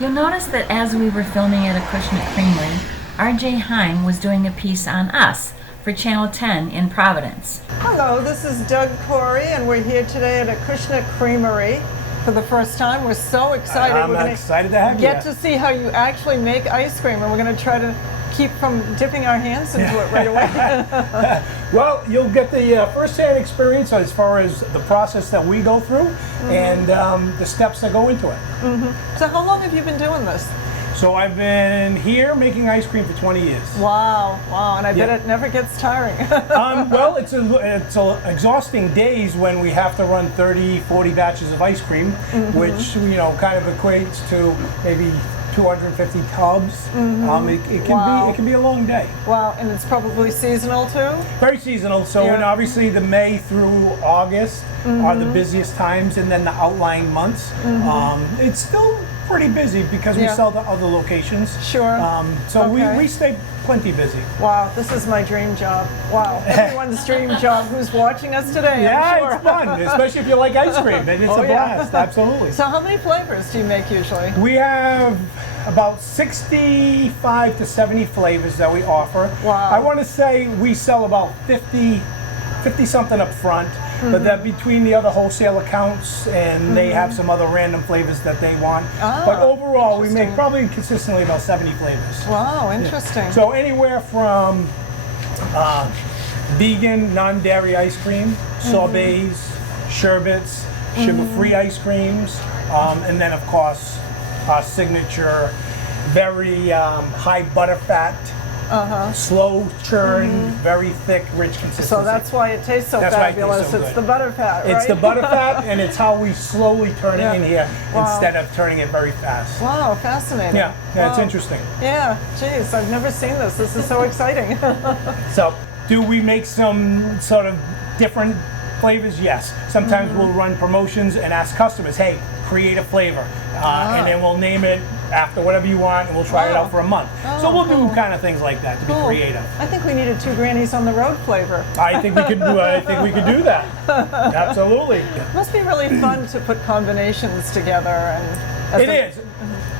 You'll notice that as we were filming at Acushnet Creamery, R.J. Heim was doing a piece on us for Channel 10 in Providence. Hello, this is Doug Corey, and we're here today at Acushnet Creamery for the first time. We're so excited. I'm excited to have you. Get to see how you actually make ice cream, and we're going to try to keep from dipping our hands into it right away. Well, you'll get the first-hand experience as far as the process that we go through and the steps that go into it. So how long have you been doing this? So I've been here making ice cream for 20 years. Wow, wow, and I bet it never gets tiring. Well, it's exhausting days when we have to run 30, 40 batches of ice cream, which, you know, kind of equates to maybe 250 tubs. It can be a long day. Wow, and it's probably seasonal too? Very seasonal. So and obviously the May through August are the busiest times, and then the outlying months. It's still pretty busy because we sell to other locations. Sure. So we stay plenty busy. Wow, this is my dream job. Wow, everyone's dream job who's watching us today. Yeah, I'm sure. it's fun, especially if you like ice cream. Then it's a blast, absolutely. So how many flavors do you make usually? We have about 65 to 70 flavors that we offer. Wow. I want to say we sell about 50 something up front, but that between the other wholesale accounts, and they have some other random flavors that they want. But overall, we make probably consistently about 70 flavors. Wow, interesting. So anywhere from vegan, non-dairy ice cream, sorbets, sherbets, sugar-free ice creams, and then of course our signature, very high butter fat, slow churn, very thick, rich consistency. So that's why it tastes so fabulous. So it's the butter fat, right? It's the butter fat, and it's how we slowly turn it in here instead of turning it very fast. Wow, fascinating. Yeah, it's interesting. Yeah, geez, I've never seen this. This is so exciting. So, do we make some sort of different flavors? Yes. Sometimes we'll run promotions and ask customers, hey, create a flavor. And then we'll name it after whatever you want, and we'll try it out for a month. So we'll do kind of things like that to be creative. I think we needed 2 Grannies on the Road flavor. I think we could do. I think we could do that. Absolutely. It must be really fun to put combinations together. And it is.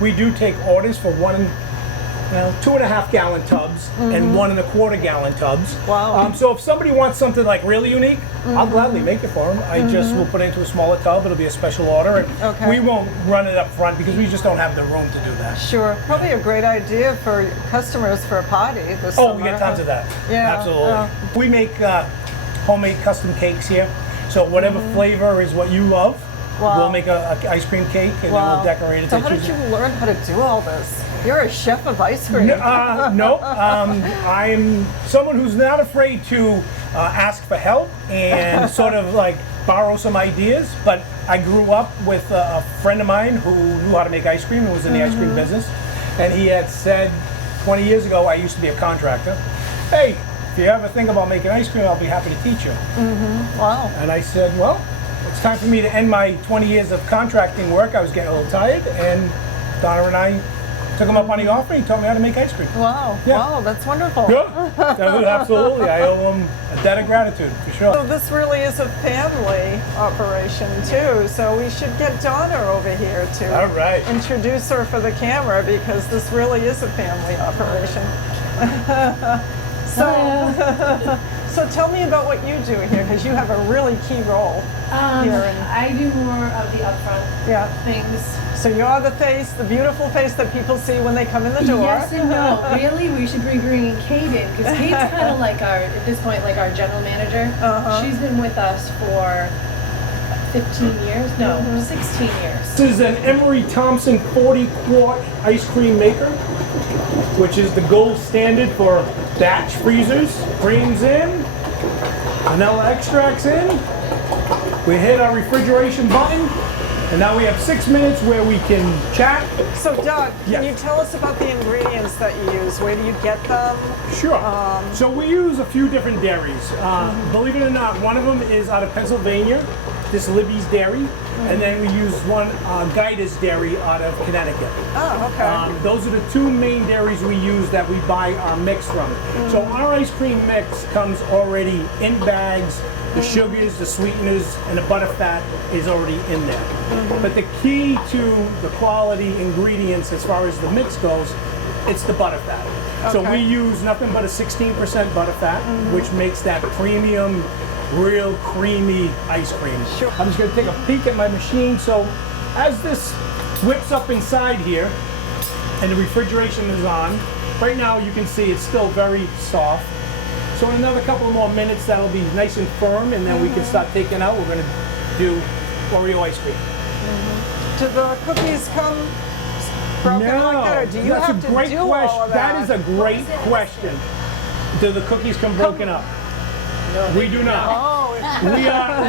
We do take orders for 2.5 gallon tubs and 1 1/4 gallon tubs. Wow. So if somebody wants something like really unique, I'll gladly make it for them. I just will put it into a smaller tub. It'll be a special order, and we won't run it up front because we just don't have the room to do that. Sure. Probably a great idea for customers for a party this summer. We get tons of that. Yeah. Absolutely. We make homemade custom cakes here. So whatever flavor is what you love, we'll make a ice cream cake, and then we'll decorate it. So how did you learn how to do all this? You're a chef of ice cream. No, I'm someone who's not afraid to ask for help and sort of like borrow some ideas. But I grew up with a friend of mine who knew how to make ice cream and was in the ice cream business. And he had said 20 years ago, I used to be a contractor, hey, if you ever think about making ice cream, I'll be happy to teach you. Wow. And I said, well, it's time for me to end my 20 years of contracting work. I was getting a little tired, and Donna and I took him up on the offer. He taught me how to make ice cream. Wow, wow, that's wonderful. Yeah, absolutely. I owe him a debt of gratitude, for sure. So this really is a family operation too, so we should get Donna over here to introduce her for the camera, because this really is a family operation. So tell me about what you do here, because you have a really key role here. I do more of the upfront things. So you're the face, the beautiful face that people see when they come in the door. Yes and no. Really, we should be bringing Kate in, because Kate's kind of like at this point, like our general manager. She's been with us for 15 years? No, 16 years. This is an Emery Thompson 40-quart ice cream maker, which is the gold standard for batch freezers. Cream's in, vanilla extracts in. We hit our refrigeration button, and now we have 6 minutes where we can chat. So Doug, can you tell us about the ingredients that you use? Where do you get them? Sure. So we use a few different dairies. Believe it or not, one of them is out of Pennsylvania. this Libby's Dairy, and then we use one Guida's Dairy out of Connecticut. Oh, okay. Those are the two main dairies we use that we buy our mix from. So our ice cream mix comes already in bags. The sugars, the sweeteners, and the butter fat is already in there. But the key to the quality ingredients as far as the mix goes, it's the butter fat. So we use nothing but a 16% butter fat, which makes that premium, real creamy ice cream. Sure. I'm just gonna take a peek at my machine. So as this whips up inside here, and the refrigeration is on, right now you can see it's still very soft. So in another couple more minutes, that'll be nice and firm, and then we can start taking out. We're gonna do Oreo ice cream. Do the cookies come broken like that, or do you that's have a to great do all question. of that? That is a great question. Do the cookies come broken up? We do not. Oh, We are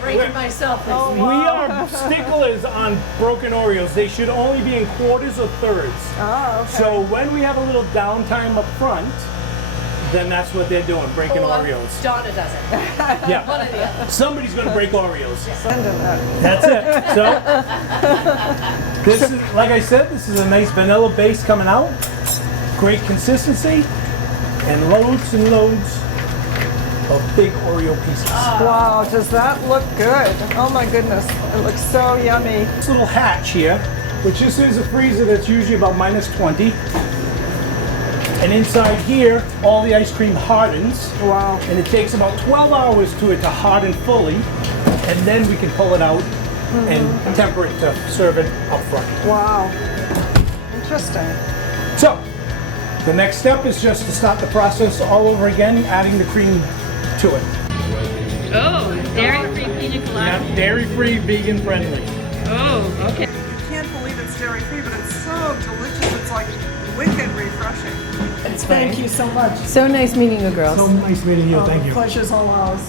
Breaking myself. we are sticklers on broken Oreos. They should only be in quarters or thirds. oh, okay. So when we have a little downtime up front, then that's what they're doing, breaking Oreos. Donna does it. Yeah. One or the other. Somebody's gonna break Oreos. Sending that. That's it. So this is, like I said, this is a nice vanilla base coming out. Great consistency, and loads of big Oreo pieces. Wow, does that look good? Oh my goodness, it looks so yummy. This little hatch here, which this is a freezer that's usually about -20. And inside here, all the ice cream hardens. Wow. And it takes about 12 hours to harden fully. And then we can pull it out and temper it to serve it up front. Wow. Interesting. So, the next step is just to start the process all over again, adding the cream to it. Oh, dairy-free pina colada. Yeah, dairy-free, vegan-friendly. Oh, okay. You can't believe it's dairy-free, but it's so delicious. It's like wicked refreshing. Thank you so much. So nice meeting you girls. So nice meeting you. Thank you. Pleasure's all ours.